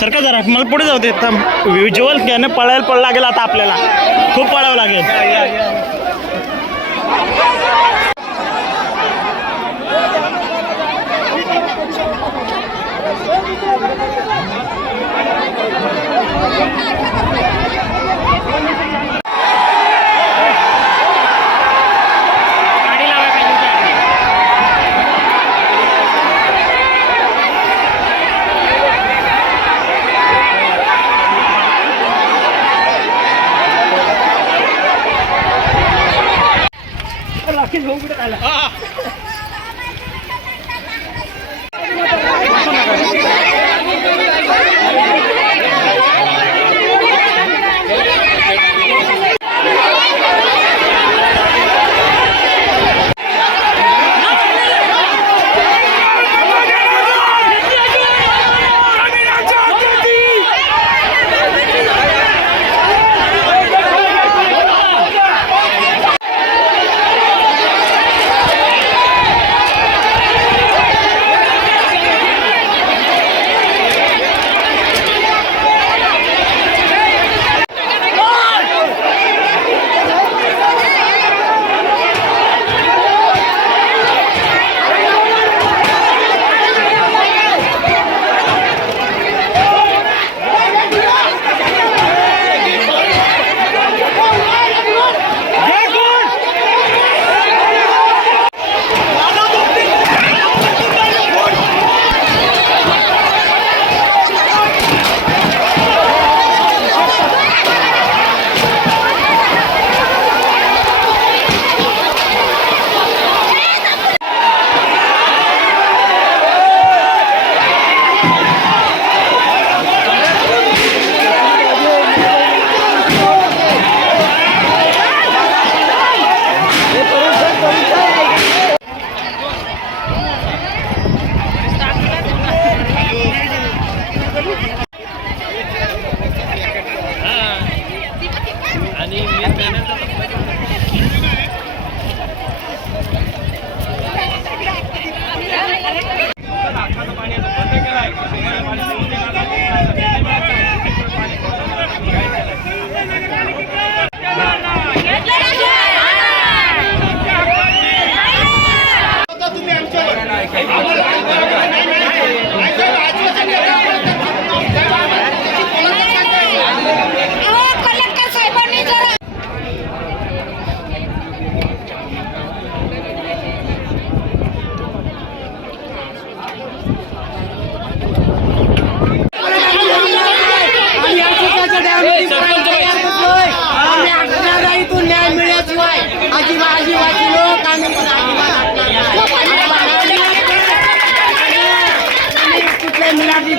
सरका जरा मला पुढे जाऊ दे. विज्युअल घ्याने पळायला पळ लागेल आता आपल्याला. खूप पळावं लागेल. कलेक्टर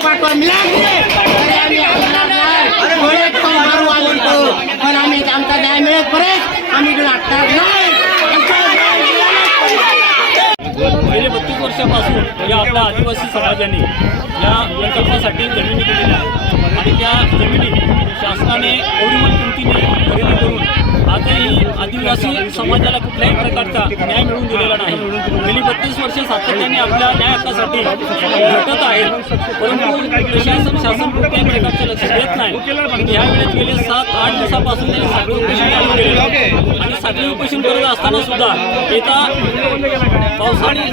पाठवा. मिलाटी आम्ही मारू पण आम्ही आमचा न्याय मिळत परत. आम्ही इकडे गेले बत्तीस वर्षापासून या आपल्या आदिवासी समाजाने या प्रकल्पासाठी जमिनी दिलेल्या आहेत आणि त्या जमिनी शासनाने आदिवासी समाजाला कुठल्याही प्रकारचा न्याय मिळून दिलेला नाही. गेली बत्तीस वर्ष सातत्याने आपल्या न्याय हक्कासाठी झटत आहे. परंतु प्रशासन शासन कुठल्याही प्रकारचं लक्ष देत नाही. यावेळेस गेले सात आठ दिवसापासून त्यांनी साखळी उपोषण आणि साखळी उपोषण करत असताना सुद्धा येता पावसाळी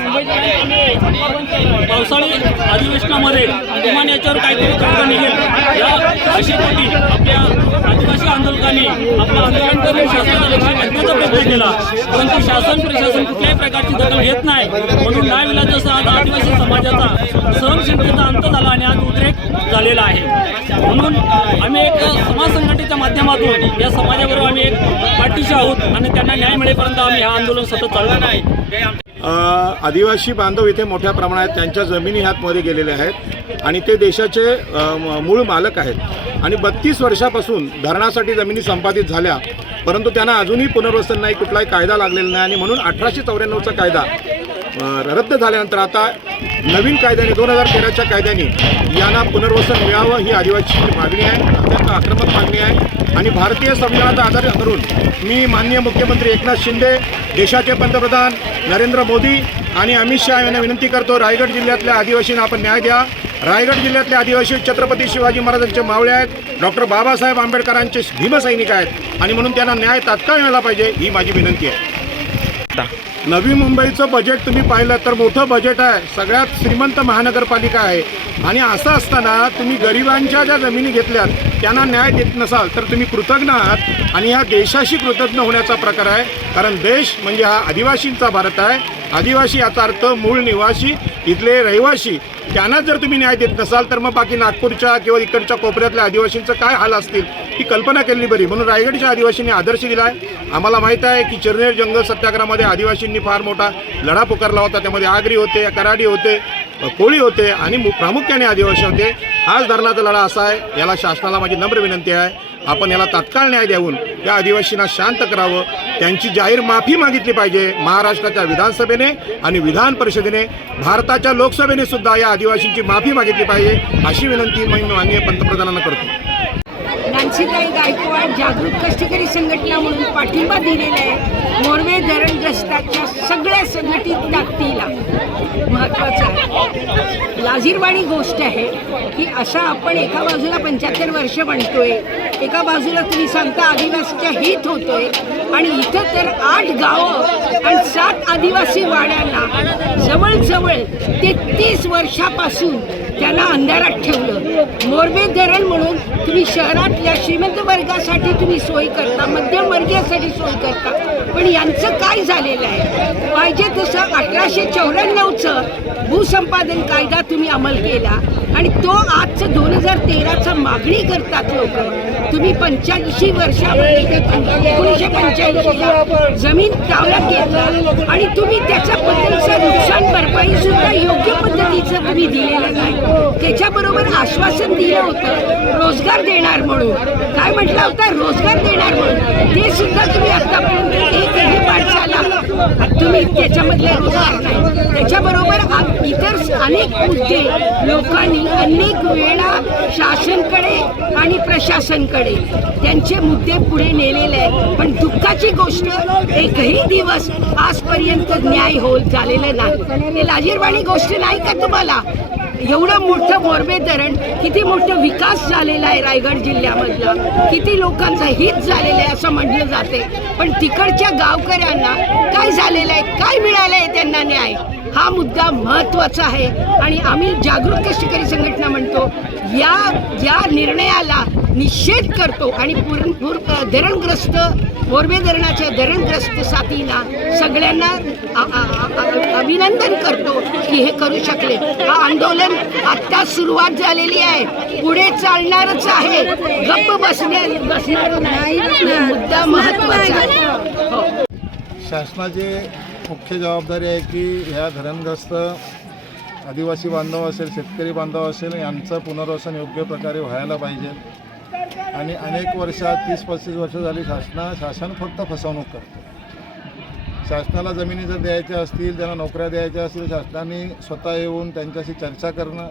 पावसाळी अधिवेशनामध्ये किमान याच्यावर काहीतरी तोडगा निघेल. या आशेपोटी आपल्या आदिवासी आंदोलकांनी आपलं आंदोलन करून शासनाचं लक्ष वेधण्याचा प्रयत्न केला. परंतु शासन प्रशासन कुठल्याही प्रकारची दखल घेत नाही. म्हणून न्यायविला जसं आज आदिवासी समाजाचा सहनशीलतेचा अंत झाला आणि आज उद्रेक झालेला आहे. म्हणून आम्ही एक समाज संघटनेच्या माध्यमातून या समाजाबरोबर आम्ही एक पाठीशी आहोत आणि त्यांना न्याय मिळेपर्यंत आम्ही हे आंदोलन सतत चालणार नाही आदिवासी बांधव इथे मोठ्या प्रमाणात त्यांच्या जमिनी हातमध्ये गेलेल्या आहेत आणि ते देशाचे मूळ मालक आहेत. आणि बत्तीस वर्षापासून धरणासाठी जमिनी संपादित झाल्या परंतु त्यांना अजूनही पुनर्वसन नाही कुठलाही कायदा लागलेला नाही आणि म्हणून अठराशे चौऱ्याण्णवचा कायदा रद्द झाल्यानंतर आता नवीन कायद्याने दोन हजार तेराच्या कायद्याने यांना पुनर्वसन मिळावं ही आदिवासीची मागणी आहे. अत्यंत आक्रमक मागणी आहे. आणि भारतीय संविधानाचा आधार करून मी माननीय मुख्यमंत्री एकनाथ शिंदे देशाचे पंतप्रधान नरेंद्र मोदी आणि अमित शहा यांना विनंती करतो रायगड जिल्ह्यातल्या आदिवासींना आपण न्याय द्या. रायगड जिल्ह्यातले आदिवासी छत्रपती शिवाजी महाराजांचे मावळे आहेत डॉक्टर बाबासाहेब आंबेडकरांचे भीमसैनिक आहेत आणि म्हणून त्यांना न्याय तात्काळ मिळाला पाहिजे ही माझी विनंती आहे. नवी मुंबईचं बजेट तुम्ही पाहिलं तर मोठं बजेट आहे. सगळ्यात श्रीमंत महानगरपालिका आहे. आणि असं असताना तुम्ही गरिबांच्या ज्या जमिनी घेतल्यात त्यांना न्याय देत नसाल तर तुम्ही कृतज्ञ आहात. आणि ह्या देशाशी कृतज्ञ होण्याचा प्रकार आहे. कारण देश म्हणजे हा आदिवासींचा भारत आहे. आदिवासी याचा अर्थ मूळ निवासी इथले रहिवासी. त्यांना जर तुम्ही न्याय देत नसाल तर मग बाकी नागपूरच्या किंवा इकडच्या कोपऱ्यातल्या आदिवासींचं काय हाल असतील ही कल्पना केली बरी. म्हणून रायगडच्या आदिवासींनी आदर्श दिला आहे आम्हाला माहीत आहे की चिरनेर जंगल सत्याग्रहामध्ये आदिवासींनी फार मोठा लढा पुकारला होता. त्यामध्ये आगरी होते कराडी होते कोळी होते आणि मु- प्रामुख्याने आदिवासी होते. आज धरणाचा लढा असा आहे. याला शासनाला माझी नम्र विनंती आहे. आपण याला तात्काळ न्याय देऊन या आदिवासींना शांत करावं. त्यांची जाहीर माफी मागितली पाहिजे महाराष्ट्राच्या विधानसभेने आणि विधान परिषदेने. भारताच्या लोकसभेने सुद्धा या आदिवासींची माफी मागितली पाहिजे अशी विनंती मी माननीय पंतप्रधानांना करतो. नानसीताई गायकवाड जागृत कष्टकरी संघटना म्हणून पाठिंबा दिलेला आहे. मोरवे धरणग्रस्ताच्या सगळ्या संघटित ताकदीला महत्त्वाचा आहे. लाजीरवाणी गोष्ट आहे की असा आपण एका बाजूला पंच्याहत्तर वर्ष म्हणतोय एका बाजूला तुम्ही सांगता आदिवासीच्या हित होतोय आणि इथं तर आठ गावं आणि सात आदिवासी वाड्यांना जवळजवळ तेहतीस वर्षापासून त्याला अंधारात ठेवलं. मोरबे धरण म्हणून तुम्ही शहरातल्या श्रीमंत वर्गासाठी तुम्ही सोय करता मध्यमवर्गीयासाठी सोय करता. पण यांचं काय झालेलं आहे? पाहिजे तसं अठराशे चौऱ्याण्णवचं भूसंपादन कायदा तुम्ही अंमल केला. आणि तो आजचं दोन हजार तेराचा मागणी करतात लोक. तुम्ही पंच्याऐंशी वर्षामध्ये एकोणीसशे जमीन ताब्यात घेतला आणि तुम्ही त्याच्या बद्दलचं नुकसान भरपाई सुद्धा योग्य पद्धतीचं तुम्ही दिलेलं नाही. त्याच्याबरोबर आश्वासन दिलं होतं रोजगार देणार म्हणून. काय म्हटलं होतं? रोजगार देणार म्हणून. ते सुद्धा तुम्ही आतापर्यंत एकही पाठशाला तुम्ही त्याच्यामधले नाही. त्याच्याबरोबर इतर अनेक मुद्दे लोकांनी अनेक वेळा शासनकडे आणि प्रशासनकडे त्यांचे मुद्दे पुढे नेलेले आहेत. पण दुःखाची गोष्ट एकही दिवस आजपर्यंत न्याय होत झालेला नाही. हे लाजीरवाणी गोष्ट नाही का तुम्हाला? एवढं मोठं मोरबे धरण किती मोठं विकास झालेला आहे रायगड जिल्ह्यामधला किती लोकांचं हित झालेलं आहे असं म्हटलं जाते. पण तिकडच्या गावकऱ्यांना काय झालेलं आहे काय मिळालं आहे त्यांना न्याय? हा मुद्दा महत्त्वाचा आहे. आणि आम्ही जागृत कष्टकरी संघटना म्हणतो या या निर्णयाला निषेध करतो आणि पूर्ण पूर धरणग्रस्त मोरबे धरणाच्या धरणग्रस्त साथीला सगळ्यांना अभिनंदन करतो की हे करू शकले. हा आंदोलन आत्ता सुरुवात झालेली आहे. पुढे चालणारच आहे. गप्प बसण्या बसणार नाही. मुद्दा महत्त्वाचा आहे. हो. शासनाची मुख्य जबाबदारी आहे की ह्या धरणग्रस्त आदिवासी बांधव असेल शेतकरी बांधव असेल यांचं पुनर्वसन योग्य प्रकारे व्हायला पाहिजे. आणि अनेक वर्षात तीस पस्तीस वर्ष झाली शासना शासन फक्त फसवणूक करतं. शासनाला जमिनी जर द्यायच्या असतील त्यांना नोकऱ्या द्यायच्या असतील शासनाने स्वतः येऊन त्यांच्याशी चर्चा करणं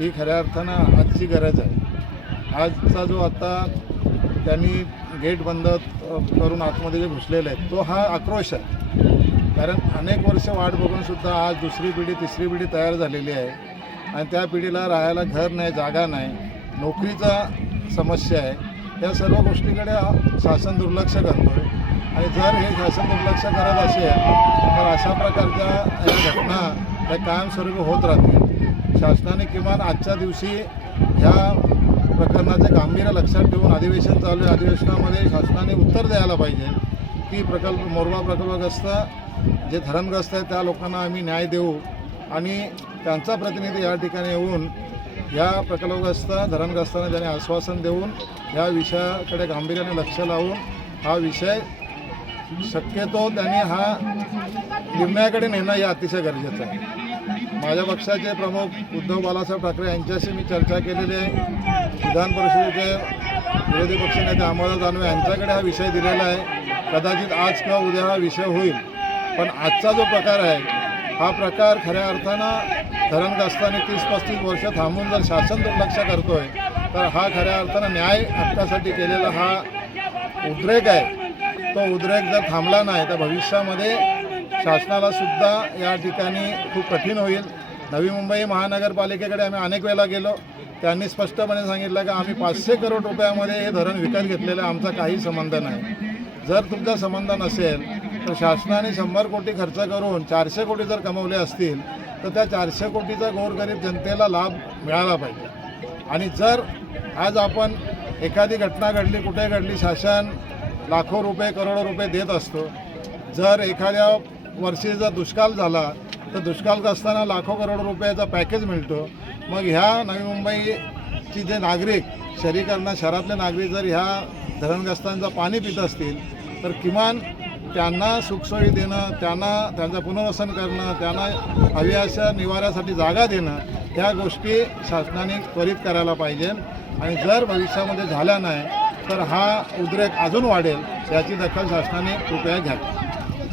ही खऱ्या अर्थानं आजची गरज आहे. आजचा जो आता त्यांनी गेट बंद करून आतमध्ये जे घुसलेले आहेत तो हा आक्रोश आहे. कारण अनेक वर्ष वाट बघून सुद्धा आज दुसरी पिढी तिसरी पिढी तयार झालेली आहे. आणि त्या पिढीला राहायला घर नाही जागा नाही नोकरीचा समस्या आहे. या सर्व गोष्टीकडे शासन दुर्लक्ष करतो आहे आणि जर हे शासन दुर्लक्ष करत असेल तर अशा प्रकारच्या या घटना त्या कायमस्वरूपी होत राहतील. शासनाने किमान आजच्या दिवशी ह्या प्रकरणाचे गांभीर्य लक्षात ठेवून अधिवेशन चालू आहे. अधिवेशनामध्ये शासनाने उत्तर द्यायला पाहिजे. ती प्रकल्प मोरबा प्रकल्पग्रस्त जे धरणग्रस्त आहेत त्या लोकांना आम्ही न्याय देऊ. आणि त्यांचा प्रतिनिधी या ठिकाणी येऊन या प्रकल्पग्रस्त धरणग्रस्तांना त्याने आश्वासन देऊन या विषयाकडे गांभीर्याने लक्ष लावून हा विषय शक्यतो त्यांनी हा निर्णयाकडे नेणं हे अतिशय गरजेचं आहे. माझ्या पक्षाचे प्रमुख उद्धव बालासाहेब ठाकरे यांच्याशी मी चर्चा केलेली आहे. विधान परिषदेचे विरोधी पक्षनेते आम्हाला दानवे यांच्याकडे हा विषय दिलेला आहे. कदाचित आज किंवा उद्या हा विषय होईल. पण आजचा जो प्रकार आहे हा प्रकार खऱ्या अर्थानं धरणग्रस्तांनी तीस पस्तीस वर्ष थांबून जर शासन दुर्लक्ष करतोय तर हा खऱ्या अर्थानं न्याय हक्कासाठी केलेला हा उद्रेक आहे. तो उद्रेक जर थांबला नाही तर भविष्यामध्ये शासनाला सुद्धा या ठिकाणी खूप कठीण होईल. नवी मुंबई महानगरपालिकेकडे आम्ही अनेक वेळेला गेलो. त्यांनी स्पष्टपणे सांगितलं की आम्ही पाचशे करोड रुपयामध्ये हे धरण विकत घेतलेलं आमचा काही संबंध नाही. जर तुमचा संबंध नसेल तर शासनाने शंभर कोटी खर्च करून चारशे कोटी जर कमवले असतील तर त्या चारशे कोटीचा गोरगरीब जनतेला लाभ मिळाला पाहिजे. आणि जर आज आपण एखादी घटना घडली कुठे घडली शासन लाखो रुपये करोडो रुपये देत असतो. जर एखाद्या वर्षी जर दुष्काळ झाला तर दुष्काळग्रस्तांना लाखो करोड रुपयाचा पॅकेज मिळतो. मग ह्या नवी मुंबईची जे नागरिक शहरीकरणा शहरातले नागरिक जर ह्या धरणग्रस्तांचं पाणी पित असतील तर किमान त्यांना सुखसोयी देणं त्यांना त्यांचं पुनर्वसन करणं त्यांना हवी अशा निवाऱ्यासाठी जागा देणं ह्या गोष्टी शासनाने त्वरित करायला पाहिजे. आणि जर भविष्यामध्ये झाल्या नाही तर हा उद्रेक अजून वाढेल याची दखल शासनाने कृपया घ्यावी.